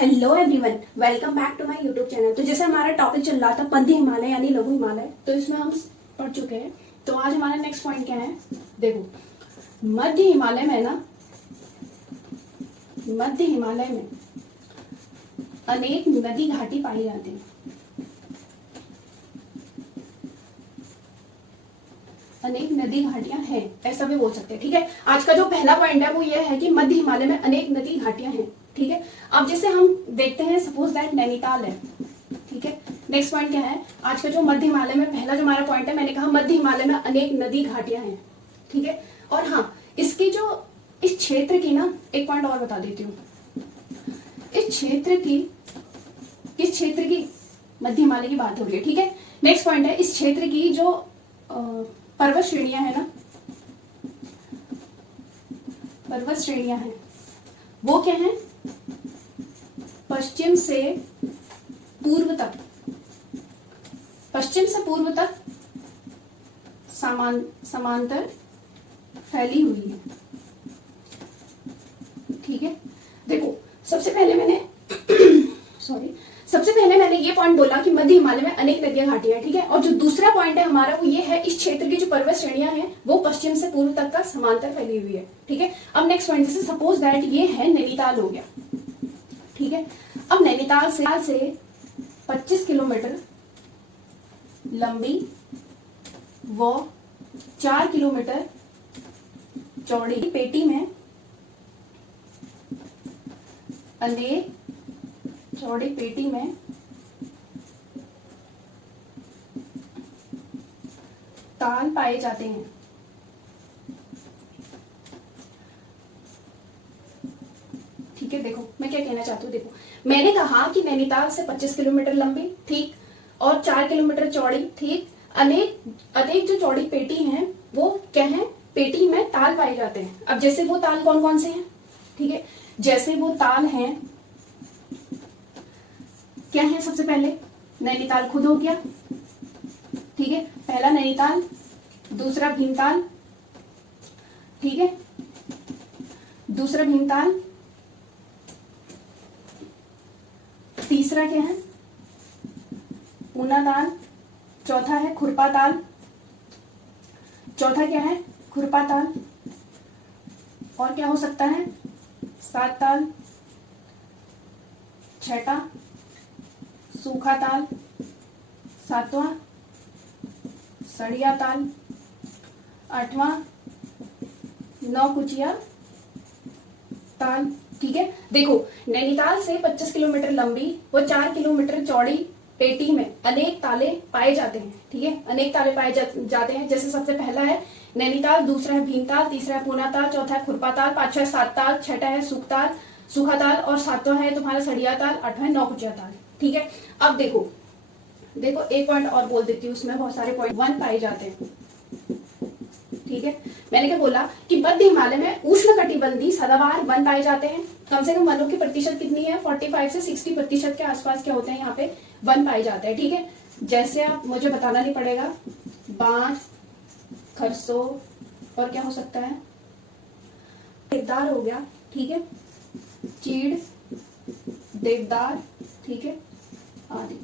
Hello everyone, welcome back to my YouTube channel. तो जैसे हमारा टॉपिक चल रहा था मध्य हिमालय यानी लघु हिमालय, तो इसमें हम पढ़ चुके हैं। तो आज हमारा नेक्स्ट पॉइंट क्या है, देखो मध्य हिमालय में ना, मध्य हिमालय में अनेक नदी घाटी पाई जाती है। अनेक नदी घाटियां हैं, ऐसा भी बोल सकते हैं। ठीक है, आज का जो पहला पॉइंट है वो ये है कि मध्य हिमालय में अनेक नदी घाटियां हैं। ठीक है, अब जैसे हम देखते हैं, सपोज दैट नैनीताल है। ठीक है, नेक्स्ट पॉइंट क्या है आज का जो मध्य हिमालय में पहला जो हमारा पॉइंट है, मैंने कहा मध्य हिमालय में अनेक नदी घाटियां हैं। ठीक है, और हाँ, इसकी जो इस क्षेत्र की ना एक पॉइंट और बता देती हूँ। इस क्षेत्र की, किस क्षेत्र की, मध्य हिमालय की बात हो रही है। ठीक है, नेक्स्ट पॉइंट है इस क्षेत्र की जो पर्वत श्रेणियां है ना, पर्वत श्रेणियां हैं, वो क्या है, पश्चिम से पूर्व तक, पश्चिम से पूर्व तक समांतर फैली हुई है। ठीक है, देखो सबसे पहले मैंने सबसे पहले मैंने ये पॉइंट बोला कि मध्य हिमालय में अनेक नदियां घाटियां हैं। ठीक है, और जो दूसरा पॉइंट है हमारा वो ये है इस क्षेत्र की जो पर्वत श्रेणियां हैं वो पश्चिम से पूर्व तक का समांतर फैली हुई है। ठीक है, अब नेक्स्ट पॉइंट, जैसे सपोज दैट ये है नैनीताल हो गया। ठीक है, अब नैनीताल से 25 किलोमीटर लंबी व 4 किलोमीटर चौड़ी पेटी में अनेक चौड़ी पेटी में ताल पाए जाते हैं। ठीक है, देखो मैं क्या कहना चाहती हूँ। देखो मैंने कहा कि नैनीताल से 25 किलोमीटर लंबी, ठीक, और 4 किलोमीटर चौड़ी, ठीक, अनेक जो चौड़ी पेटी हैं वो क्या है, पेटी में ताल पाए जाते हैं। अब जैसे वो ताल कौन कौन से हैं, ठीक है, जैसे वो ताल हैं, क्या है, सबसे पहले नैनीताल खुद हो गया। ठीक है, पहला नैनीताल, दूसरा भीमताल, ठीक है, दूसरा भीमताल, तीसरा क्या है, ऊना ताल, चौथा है खुरपा ताल, चौथा क्या है, खुरपा ताल, और क्या हो सकता है, सात ताल, छठा सूखा ताल, सातवां सड़िया ताल, आठवां नौकुचिया ताल। ठीक है, देखो नैनीताल से 25 किलोमीटर लंबी व 4 किलोमीटर चौड़ी पेटी में अनेक ताले पाए जाते हैं। ठीक है, अनेक ताले पाए जाते हैं। जैसे सबसे पहला है नैनीताल, दूसरा है भीमताल, तीसरा है पूना ताल, चौथा है खुरपा ताल, पांचवा है सात ताल, छठा है सूखा ताल, और सातवां है तुम्हारा सड़िया ताल, आठवां है नौकुचिया ताल। ठीक है, अब देखो एक पॉइंट और बोल देती हूँ, उसमें बहुत सारे पॉइंट वन पाए जाते हैं। ठीक है, मैंने क्या बोला कि मध्य हिमालय में उष्णकटिबंधीय सदाबहार वन पाए जाते हैं। कम से कम वनों की प्रतिशत कितनी है, 45 से 60% के आसपास क्या होते हैं, यहाँ पे वन पाए जाते हैं। ठीक है, जैसे आप मुझे बताना नहीं पड़ेगा, बांज, खरसो, और क्या हो सकता है, देवदार हो गया। ठीक है, चीड़, देवदार, ठीक है, आदि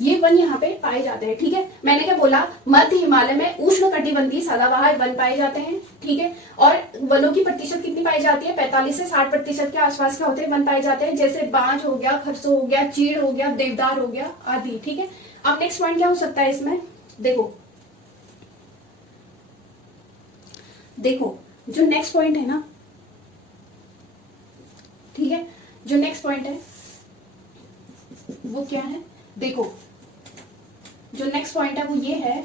ये वन यहाँ पे पाए जाते हैं। ठीक है, मैंने क्या बोला, मध्य हिमालय में उष्णकटिबंधीय सदाबहार वन पाए जाते हैं। ठीक है, और वनों की प्रतिशत कितनी पाई जाती है, 45 से 60% के आसपास क्या होते हैं, वन पाए जाते हैं। जैसे बांज हो गया, खरसो हो गया, चीड़ हो गया, देवदार हो गया, आदि। ठीक है, अब नेक्स्ट पॉइंट क्या हो सकता है इसमें, देखो जो नेक्स्ट पॉइंट है ना, ठीक है, जो नेक्स्ट पॉइंट है वो क्या है, देखो जो नेक्स्ट पॉइंट है वो ये है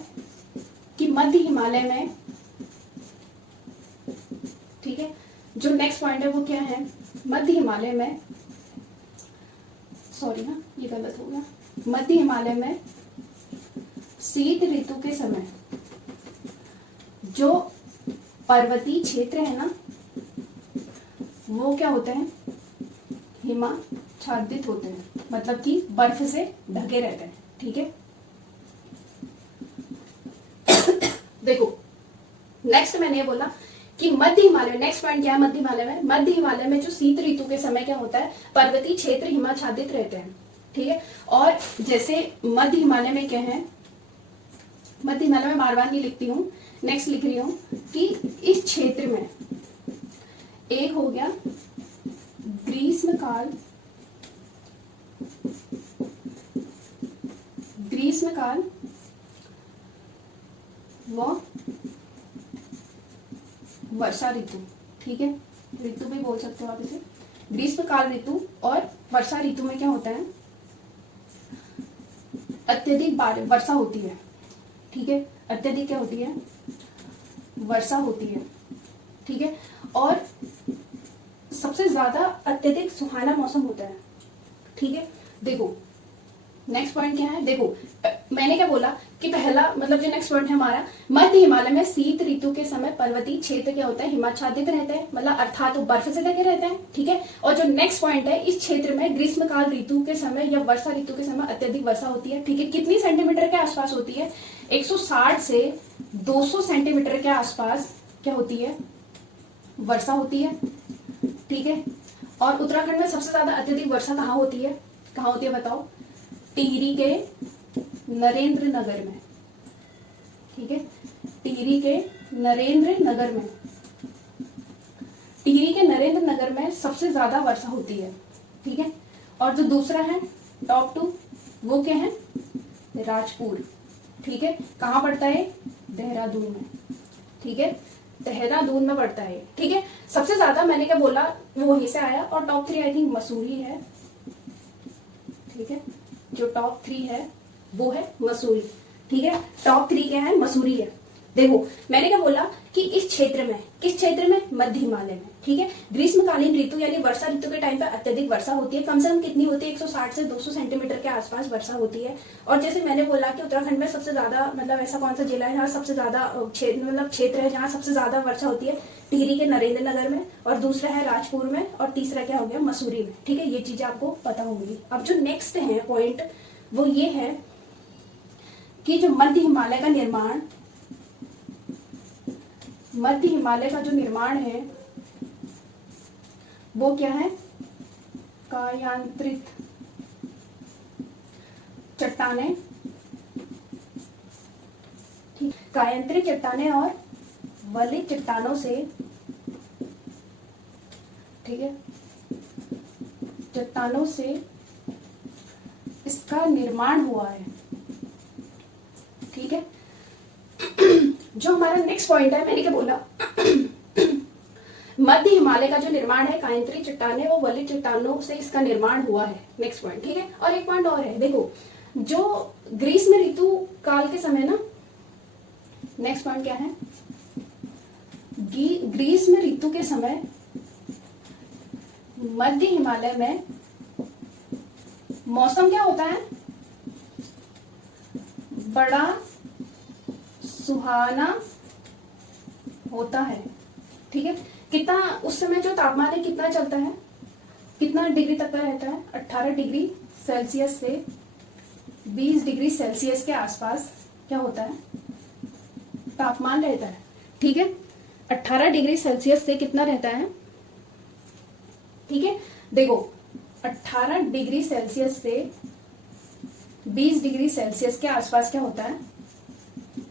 कि मध्य हिमालय में, ठीक है, जो नेक्स्ट पॉइंट है वो क्या है, मध्य हिमालय में, सॉरी ना ये गलत हो गया, मध्य हिमालय में शीत ऋतु के समय जो पर्वतीय क्षेत्र है ना वो क्या होते हैं, हिमाच्छादित होते हैं, मतलब कि बर्फ से ढके रहते हैं। ठीक है, देखो नेक्स्ट मैंने ये बोला कि मध्य हिमालय, नेक्स्ट पॉइंट क्या है मध्य हिमालय में, मध्य हिमालय में जो शीत ऋतु के समय क्या होता है, पर्वतीय क्षेत्र हिमाच्छादित रहते हैं, ठीक है। और जैसे मध्य हिमालय में क्या है, मध्य हिमालय में बार बार नहीं लिखती हूँ, नेक्स्ट लिख रही हूँ कि इस क्षेत्र में एक हो गया ग्रीष्मकाल, ग्रीष्मकाल व वर्षा ऋतु, ठीक है, ऋतु भी बोल सकते हो आप इसे, ग्रीष्मकाल ऋतु और वर्षा ऋतु में क्या होता है, अत्यधिक वर्षा होती है, ठीक है, अत्यधिक क्या होती है, वर्षा होती है, ठीक है। और सबसे ज्यादा अत्यधिक सुहाना मौसम होता है, ठीक है। देखो नेक्स्ट पॉइंट क्या है, देखो मैंने क्या बोला कि पहला मतलब जो नेक्स्ट पॉइंट है हमारा, मध्य हिमालय में शीत ऋतु के समय पर्वतीय क्षेत्र क्या होता है, हिमाच्छादित रहते हैं, मतलब अर्थात वो बर्फ से ढके रहते हैं, ठीक है। और जो नेक्स्ट पॉइंट है, इस क्षेत्र में ग्रीष्मकाल ऋतु के समय या वर्षा ऋतु के समय अत्यधिक वर्षा होती है, ठीक है। कितनी सेंटीमीटर के आसपास होती है, 160 से 200 सेंटीमीटर के आसपास क्या होती है, वर्षा होती है, ठीक है। और उत्तराखंड में सबसे ज्यादा अत्यधिक वर्षा कहाँ होती है, कहाँ होती है बताओ, टिहरी के नरेंद्र नगर में, ठीक है, टिहरी के नरेंद्र नगर में, टिहरी के नरेंद्र नगर में सबसे ज्यादा वर्षा होती है, ठीक है। और जो दूसरा है टॉप 2 वो क्या है, राजपुर, ठीक है, कहाँ पड़ता है, देहरादून में, ठीक है, देहरादून में पड़ता है, ठीक है। सबसे ज्यादा मैंने क्या बोला वो वहीं से आया। और टॉप 3 आई थिंक मसूरी है, ठीक है, जो टॉप 3 है वो है मसूरी, ठीक है, टॉप 3 क्या है, मसूरी है। देखो मैंने क्या बोला कि इस क्षेत्र में, किस क्षेत्र में, मध्य हिमालय में, ठीक है, ग्रीष्मकालीन ऋतु यानी वर्षा ऋतु के टाइम पे अत्यधिक वर्षा होती है, कम से कम कितनी होती है, 160 से 200 सेंटीमीटर के आसपास वर्षा होती है। और जैसे मैंने बोला कि उत्तराखंड में सबसे ज्यादा मतलब ऐसा कौन सा जिला है जहाँ सबसे ज्यादा मतलब क्षेत्र है जहाँ सबसे ज्यादा वर्षा होती है, टिहरी के नरेंद्र नगर में, और दूसरा है राजपुर में, और तीसरा क्या हो गया, मसूरी में, ठीक है। ये चीजें आपको पता होंगी। अब जो नेक्स्ट है पॉइंट वो ये है कि जो मध्य हिमालय का निर्माण, मध्य हिमालय का जो निर्माण है वो क्या है, कायांतरित चट्टानें, ठीक, कायांतरित चट्टानें और वलित चट्टानों से, ठीक है, चट्टानों से इसका निर्माण हुआ है, ठीक है। जो हमारा नेक्स्ट पॉइंट है, मैंने क्या बोला मध्य हिमालय का जो निर्माण है, कायांतरित चट्टानें वो वलित चट्टानों से इसका निर्माण हुआ है, नेक्स्ट पॉइंट, ठीक है। और एक पॉइंट और है, देखो जो ग्रीष्म ऋतु काल के समय ना, नेक्स्ट पॉइंट क्या है, ग्रीष्म ऋतु के समय मध्य हिमालय में मौसम क्या होता है, बड़ा सुहाना होता है, ठीक है। कितना उस समय जो तापमान है कितना चलता है, कितना डिग्री तक का रहता है, 18 डिग्री सेल्सियस से 20 डिग्री सेल्सियस के आसपास क्या होता है, तापमान रहता है, ठीक है। 18 डिग्री सेल्सियस से कितना रहता है, ठीक है। देखो 18 डिग्री सेल्सियस से 20 डिग्री सेल्सियस के आसपास क्या होता है,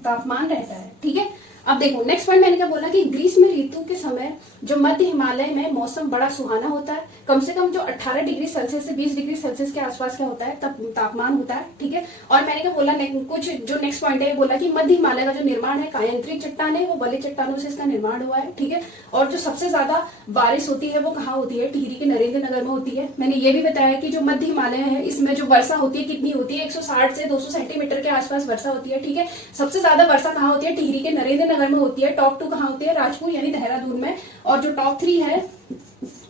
तापमान रहता है, ठीक है। अब देखो नेक्स्ट पॉइंट मैंने क्या बोला कि ग्रीष्म ऋतु के समय जो मध्य हिमालय में मौसम बड़ा सुहाना होता है, कम से कम जो 18 डिग्री सेल्सियस से 20 डिग्री सेल्सियस के आसपास क्या होता है, तब तापमान होता है, ठीक है। और मैंने क्या बोला कुछ जो नेक्स्ट पॉइंट है बोला कि मध्य हिमालय का जो निर्माण है, कायांतरित चट्टानें वो वलित चट्टानों से इसका निर्माण हुआ है, ठीक है। और जो सबसे ज्यादा बारिश होती है वो कहाँ होती है, टिहरी के नरेंद्र नगर में होती है। मैंने ये भी बताया कि जो मध्य हिमालय है इसमें जो वर्षा होती है कितनी होती है, 160 से 200 सेंटीमीटर के आसपास वर्षा होती है, ठीक है। सबसे ज्यादा वर्षा कहाँ होती है, टिहरी के नरेंद्र नगर में होती है। टॉप 2 कहाँ होती है, राजपुर यानी देहरादून में। और जो टॉप 3 है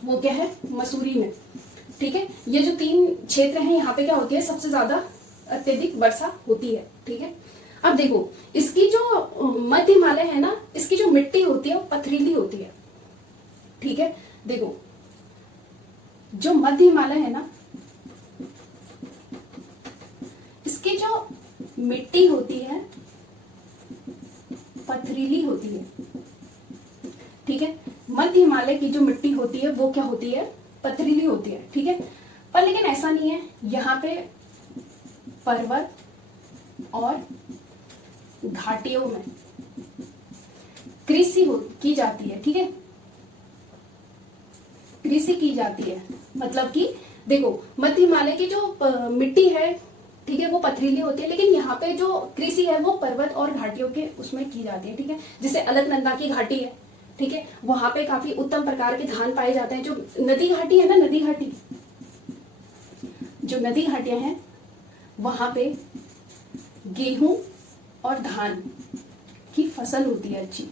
वो क्या है, मसूरी में, ठीक है। ये जो 3 क्षेत्र हैं यहाँ पे क्या होती है, सबसे ज्यादा अत्यधिक वर्षा होती है, ठीक है। अब देखो इसकी जो मध्य हिमालय है ना, इसकी जो मिट्टी होती है वो पथरीली होती है, ठीक है। देखो जो मध्य हिमालय है ना, इसकी जो मिट्टी होती है पथरीली होती है, ठीक ठीक है। मध्य हिमालय की जो मिट्टी होती है वो क्या होती है, पथरीली होती है, ठीक है। पर लेकिन ऐसा नहीं है, यहाँ पे पर्वत और घाटियों में कृषि की जाती है, ठीक है। कृषि की जाती है, मतलब कि देखो मध्य हिमालय की जो मिट्टी है, ठीक है, वो पथरीली होती है, लेकिन यहाँ पे जो कृषि है वो पर्वत और घाटियों के उसमें की जाती है, ठीक है। जैसे अलकनंदा की घाटी है, ठीक है, वहां पे काफी उत्तम प्रकार के धान पाए जाते हैं। जो नदी घाटी है ना, नदी घाटी, जो नदी घाटियां हैं वहां पे गेहूं और धान की फसल होती है अच्छी,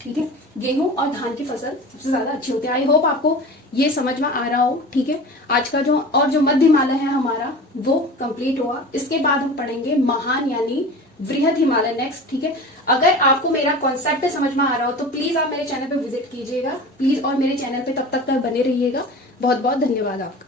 ठीक है। गेहूं और धान की फसल सबसे ज्यादा अच्छी होती है। आई होप आपको ये समझ में आ रहा हो, ठीक है। आज का जो मध्य हिमालय है हमारा वो कंप्लीट हुआ। इसके बाद हम पढ़ेंगे महान यानी वृहद हिमालय नेक्स्ट, ठीक है। अगर आपको मेरा कॉन्सेप्ट समझ में आ रहा हो तो प्लीज आप मेरे चैनल पे विजिट कीजिएगा प्लीज, और मेरे चैनल पे तब तक बने रहिएगा। बहुत बहुत धन्यवाद आपका।